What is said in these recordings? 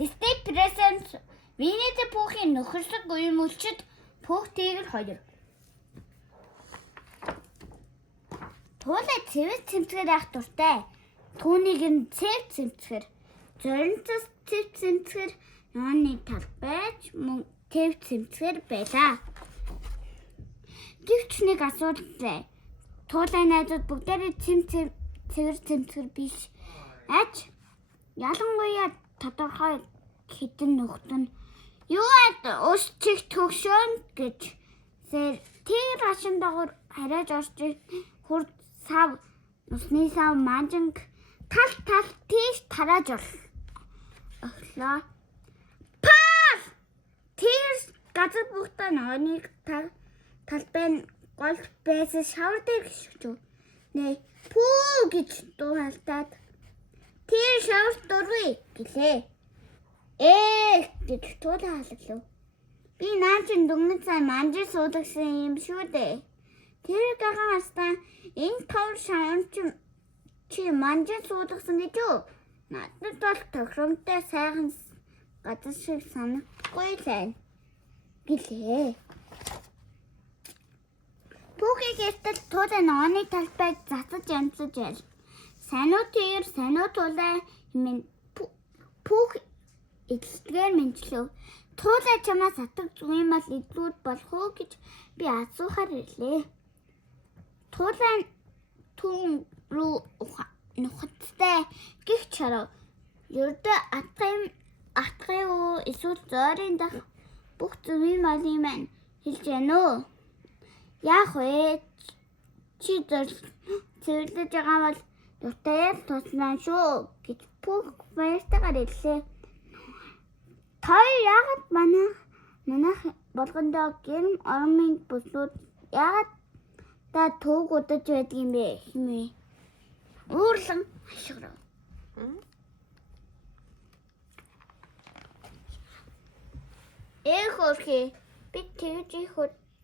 Disney Presents Winnie the Pooh-ийн нөхөрлөг буян мөлчид Пүүх Тигр 2. Туулай цэвэр цэмцгээр явах дуртай. Түүнийг нь цэв цэмцгэр, зоринцос цэв цэмцгэр, нууны талбайч мөн тэв цэмцгэр байлаа. Гэвч нэг асуудалтай. Туулай найзууд бүгдээрээ цэвэр цэмцгэр биш. Ялангуяа тодорхой хэдэн нөхд нь юу ус чих төгшөөн гэж тэр ашин дагуур хараад орж хурд сав усны сав манжинг тал тийш тарааж орлоо. Паас! Тэр газар бүхтэн оник талбай голд байсан шавар дээр гიშгчүү. Нэ пүү гэж дуу халтаад тэр шавар дургүй гэлээ. Гэж туулай халаглав. Би наа чин дүнгийн цай манжи суудагсан юм шүү дээ. Тэр гахаан астаа энэ товр шавар чи манжи суудагсан гэж юу? Надад бол тохиромжтой сайхан газар шиг санахгүй лээ гэлээ. Пүүхийн хэвтэл туулай нооны талбайг засаж янзаж ял. Сайн уу туулай хэмээн Пүүх эцэлдгээр мэнчлэв. Туулай чамаас атаг зүгийн мал идлүүд болох уу гэж би асуухаар ирлээ. Туулай түн рүү нухадтай гих чарав. Ердөө атгай уу эсвэл зөөрийн дах бүх зүгийн малын маань хэлж яана уу? Яах вэ? Чи цэвэрлэж байгаа бол дуртай туснаа шүү гэж Пүүх баяртайгаар хэллээ. Той яагаад манайх болгондоо гэрм ормын бүслүүд яагаад та тууг удаж байдгийм бэ хэмээ. Уурлан хашгирав. Хөрхи би тэгж их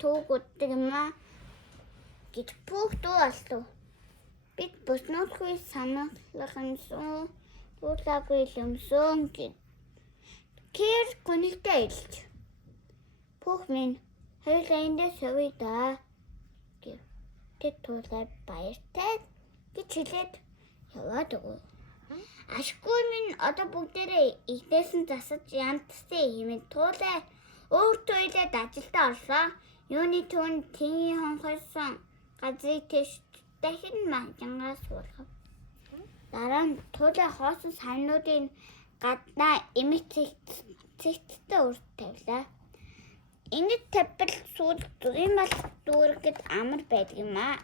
тууг уддаг юм аа гэж Пүүх дуу алстав. Бид бүснүүдгүй санаалахынсуу дуулаагүй юмсөн гэж Кэр гүнигтэй илж. Пүүх минь хоёулаа эндээс явъя да гэв. Тэд туулай баяртай гэж хэлээд яваад өгөв. Ашгүй минь одоо бүгдээрээ игдээс нь засаж янтсээ хэмээн туулай өөртөө илээд ажилдаа орлоо. Юуны түүнд тэнгийн хонхойсон газрыг тэш дахин манжангаас суулгав. Дараа нь туулай хоосон сарнуудын гаднаа эмэг цэгцтэй урд тавилаа. Ингэж тавьбал сүүл зүгийн мал дүүргэд амар байдаг юм аа.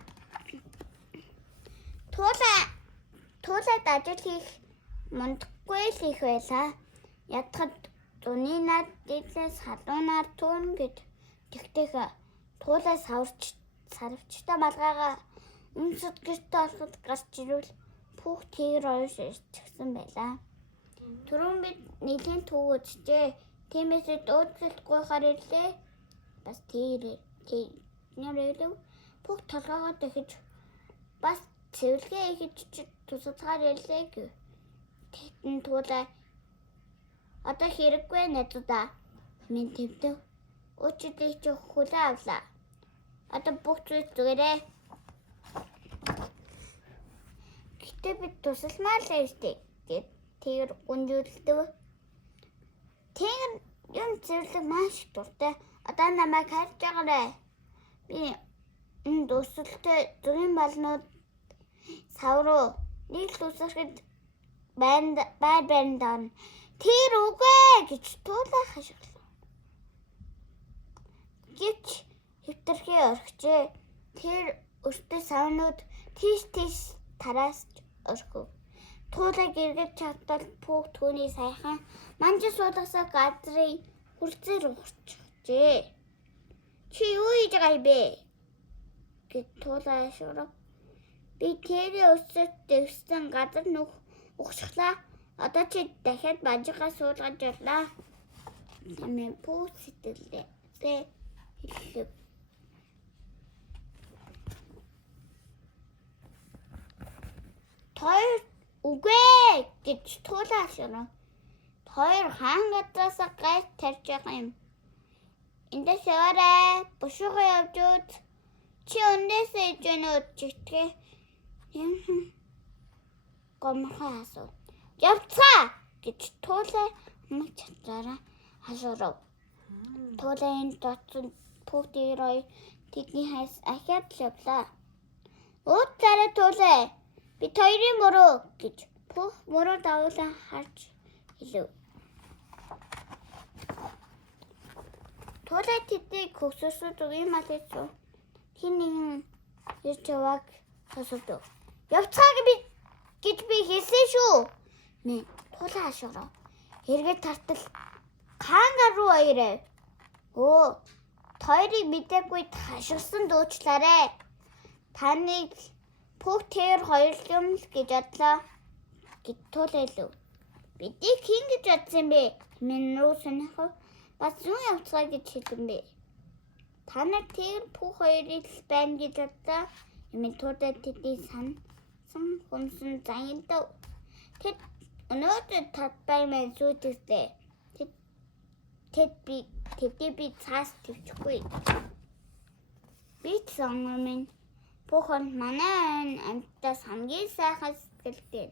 Туулайд ажил хийх мундахгүй л их байлаа. Ядахад зуны над дэглээс халуунаар түүнгэд тэгтэх туулай сарвчтай малгайгаа үнсэд гэртээ ороход гарч ирвэл Пүүх Тигр оёш ирчихсэн байлаа. Түрүүн бид нэлийн түүг үзчихээ. Тиймээсээ дуудлахгүй хариллээ. Бас нэрэлв Пүүх толгоогоо дахиж бас цэвэрлэгээ хийж тусацгаар яллээ гэв. Тэгтэн туулай одоо хэрэггүй найзуудаа минь төвдөв. Өчигдөр чи хүлээ авлаа. Одоо бүх зүйл зүгээрээ. Гэтэ бид тусалмаар л штэ гэд Тигр гүнжүүлдэв. Тигр юм зэрлэг маш дуртай. Одоо намайг харж байгаарай. Би энэ дусалтай зүгийн малнууд савруу нэг л усахад байранд орно. Тэр үгүй гэж туулай хашгирлаа. Гэвч хэвтэрхий орхижээ. Тэр өртөө савнууд тийш тараасч орхив. Туулай гэргэж чадвал Пүүх түүний сайхан манжи суудагсаа газрын хүрцээр урчжээ. Чи юу хийж байгаа юм бэ? Гэт туулай шурав. Би тэрээ өсөж дэвсэн газар нүх ухшглаа. Одоо чи дахиад манжигаа суулгаж орлаа. Хэмээн Пүүх сэтгэлдээ хэллээ. Той үгүй гэж туулай шурав. хоёр хаан газраас гайд тарж байгаа юм. Эндээс яваарай. Бушуугаа явж үз. Чи өндөөсөө иж гэнэ үү чигтгээ. Гомхоо асуу. Явцгаа гэж Туулай хамаг чанараа хашуурав. Туулайн дотсон бүгдээр хоёр тэдний хайс ахиад л явлаа. Өөд царай Туулай. Бид хоёрын мөрөө гэж бүх мөрөө давуулан харж хэлв. Туулай тэднийг хөвсөсөд үгийн мал хийв. Хин нэгэн ирж яваг асуув. Явцгааг гэж би хэлсэн шүү. Мэн Туулай хашуурав. Эргээд тартал хаангаар руу ирээ. Хоёрыг мэдээгүй хашгирсан дуучлаарэ. Таныг бүх тэр хоёр юм л гэж бодлоо. Гэт Туулай хэлв. Бидийг хэн гэж бодсон бэ? Минь руу сонирхов. Бас юу явцгаа гэж хэлсэн бэ? Та нар тэр бүх хоёрыг л байна гэж бодлоо. Минь Туулай тэдний сансан хүмсэн заяндав. Тэд өнөөдөр талбай маань сүйтгэжээ. Тэдний би цаас төвчгүй. Би сонгор минь бүх хонд манай амьтдаас хамгийн сайхан сэтгэлтэй.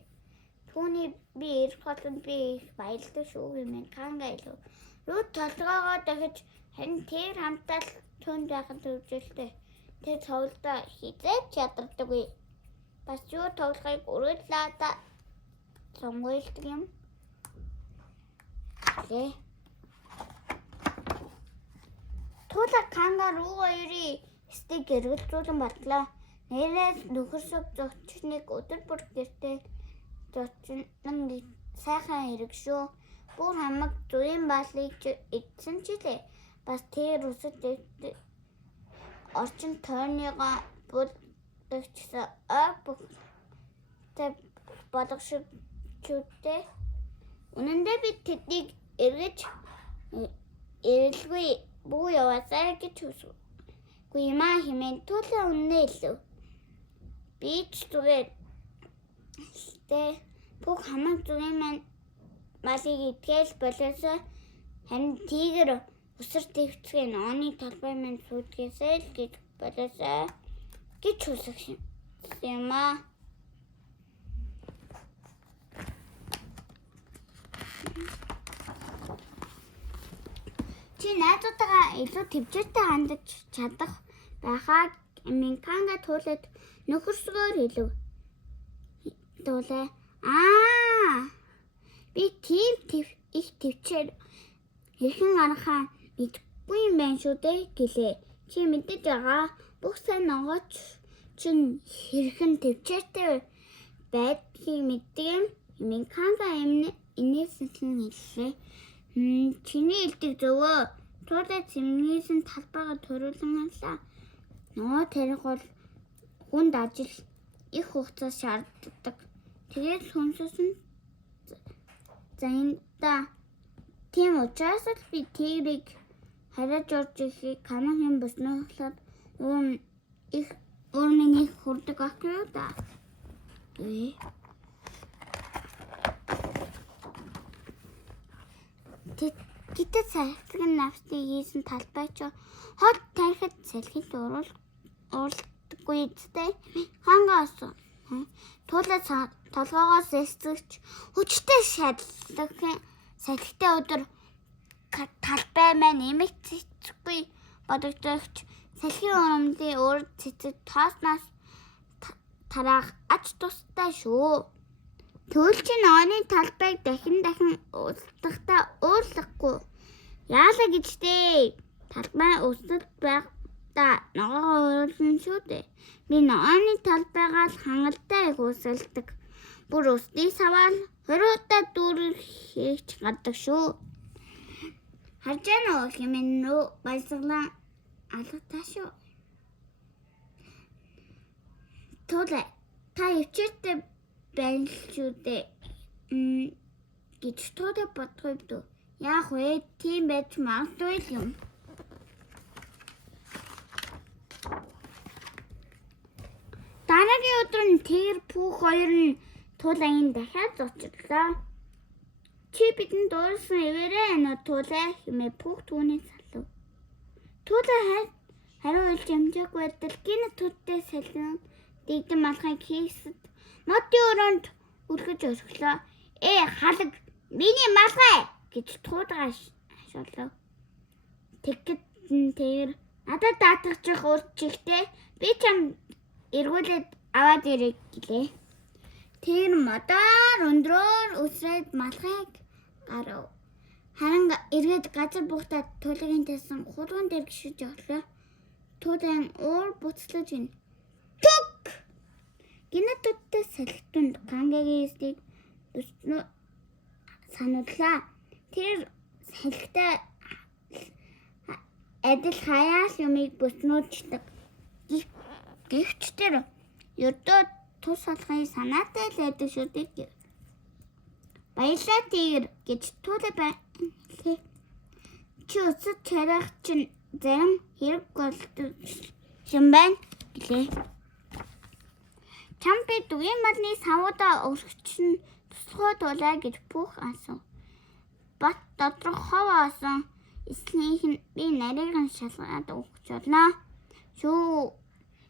Түүний би ирэх хотод би их баярлалаа шүү гэмээр Канга хэлв. Рүү толгоогоо дахиж харин тэр хамтаа л түнд байхад төвжөлтэй. Тэр цовлдоо хизээч ядардаггүй. Бас юу тоглохыг өрөөлөө сонгойлдог юм. Туулай Канга руу хоёрын стиг эргэлзүүлэн бодлоо. Нэрээс нөхөрсөг зочныг өдөр бүр гэртээ зочин сайхан хэрэг шүү. Бүр хамаг зүйн баалыг идсэн ч лээ. Бас тэр үсэд орчин тойрныгоо будагчсан ой бүх болгошчүүдтэй. Үнэндээ би тэднийг эргэж ирэлгүй бүү яваасаа гэж хүсв. Гүймаа хэмээн Туулай үнэнээ хэлв. Би ч зүгээр бүх хамаг зүгийн маань малыг итгэл болоосоо харин тийгэр өсөр дэвцгэн оны талбай маань сүйтгэсэй л гэж болоосоо гэж хүсэх юм аа. Чи найзуудаа илүү төвчээртэй хандаж чадах байхаа минь Канга Туулайд нөхөрсгөөр хэлв. Туулай би тийм их төвчээр хэрхэн арахаа мэдгүй юм байна шүү дээ гэлээ. Чи мэдэж байгаа бүх сайн ногооч чин хэрхэн төвчээртэй байдгийг мэддэг юм. Минь Канга инээс нь хэллээ. Чиний хэлдэг зөвөө. Туулай цэмнийсэн талбайгаа төрүүлэн авлаа. Нөгөө тарих бол хүнд ажил их хугацаа шаарддаг. Тэгээд хүнсэс нь заянда. Тийм учраас л би тэрийг хараад орж ихийг камагийн бүснөөхлөд өөр миний хүрдэг ах юу да. Гэтэл сахилгын навсны хийсэн талбай ч хот тарихад салхинд уралдаггүй зүтэй. Хангаас Туулай толгоогоос эсцэгч хүчтэй салхитай өдөр талбай маань эмэгцэхгүй бодогдогч салхин урамдын өөр цэцэг тооснаас тараах ач тустай шүү. Тэгвэл чи нооны талбайг дахин уулдахдаа уурлахгүй. Яалаа гэжтэй. Талбай өсөлт байхдаа ногоо уурлан шүү дээ. Би нооны талбайгаа л хангалттай уусалдаг. Бүр усны саваал хориутаа дүүрэх хийч гадаг шүү. Харж яана уу хэмээн нөө баясгалан алгатаа шүү. Туулай та өвчтэй байна л шүү дээ. Гэж Туулай бодгоёд яах вэ? Тийм байж магадгүй юм. Дараагийн өдөр нь тэр бүх хоёр нь Туулайг дахиад зочлоо. Чи бидэнд дуурсан ивэрээ туулаа хэмээн бүх түүний залуу. Туулаа хариу үйлж амжаагүй байтал гинэ төдтэй салин дэгдэн малхыг хийсэд модын өрөөнд үлгэж өргөлөө. Халаг миний малгай гэж туулаа ашиглав. Тэгэхэд тэр надад даатгачих урьдчилтэй би чам эргүүлээд аваад ирэх гэлээ. Тэр модоор өндрөөр үсрээд малхайг гарав. Харин эргээд газар буухтаа туулагийн тасан хулган дээр гიშиж орлоо. Туулайн уур буцлаж гин. Түг! Гинэ төдтэй салхитунд гангагийн эсийг өснө санууллаа. Тэр салхитай адил хаяал юмыг бүснүүлждэг. Гэвч тэр ердөө тус алхахын санаатай л байдаг шүү дээ. Баялаа тийгэр гэж туулаа байлээ. Чи өсөж чарах чинь зарим хэрэг болдсон байна гэлээ. Чам би дүгийн малны савуудаа өргөчн туслахуу туулаа гэж бүх асуув. Бат доторх хов асан эслийнх нь би нарийг нь шалгаад өгч болно. Шүү.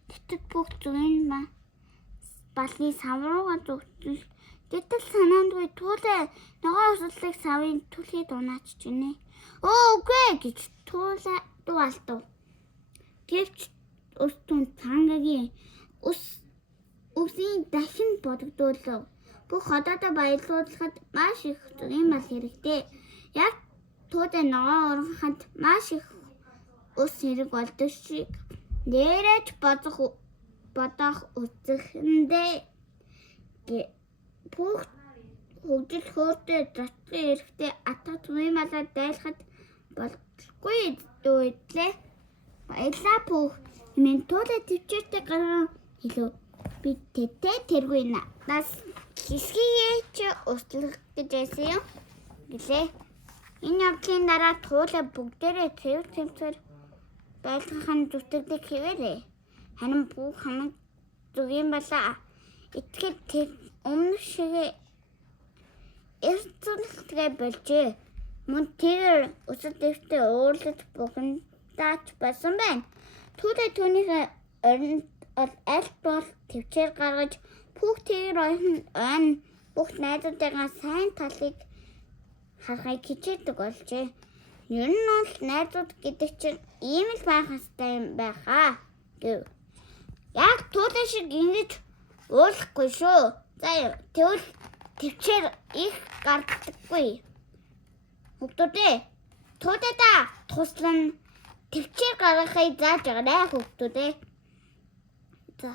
Тэтгэд бүх зүгийн балны сав руугаа зүгтэл гэтэл санаандгүй туулаа ногоо өсөлтийг савын түлхий дунаач гинэ. Үгүй гэж туулаа дуалтав. Гэвч өстөн цангагийн үсийн дахин бодогдуулав. Бүх хотоодоо баярлуулахад маш их зүгийн мал хэрэгтэй. Яг туулаа ногоо ургахад маш их ус хэрэг болдог шиг нэрэж бодох үзэхэндээ бүх хөгжил хөөртэй зочдын эрэхтэй атга зүгийн малаа дайлахад болохгүй дүйдлээ. Баялаа бүх хэмээн туулаа төвчээртэй гарган хэлв. Би тэтэ тэргүй надаас хэсгийгээч услах гэж байсан юм гэлээ. Энэ явдлын дараа туулаа бүгдээрээ цэвэр байлгахын зүтгэлийг хэвээрээ. Харин бүх хамаг зүгийн балаа итгэл тэр өмнө шиг эрцүүлэлтгээ болжээ. Мөн тэр өсөлт дэвтээ уурлаж бухимдаач байсан байна. Туулаа түүнийхээ оронд аль бол төвчээр гаргаж бүх тэр ойн бүх найзуудаа сайн талыг харахыг хичээдэг болжээ. Ер нь бол найзууд гэдэг чинь ийм л байх ёстой юм байхаа гэв. Яг туулаа шиг ингэж уулахгүй шүү. За тэгвэл төвчээр их гардаггүй. Хүүхдүүдээ туулаа туслан төвчээр гаргахыг зааж агараа хүүхдүүдээ. За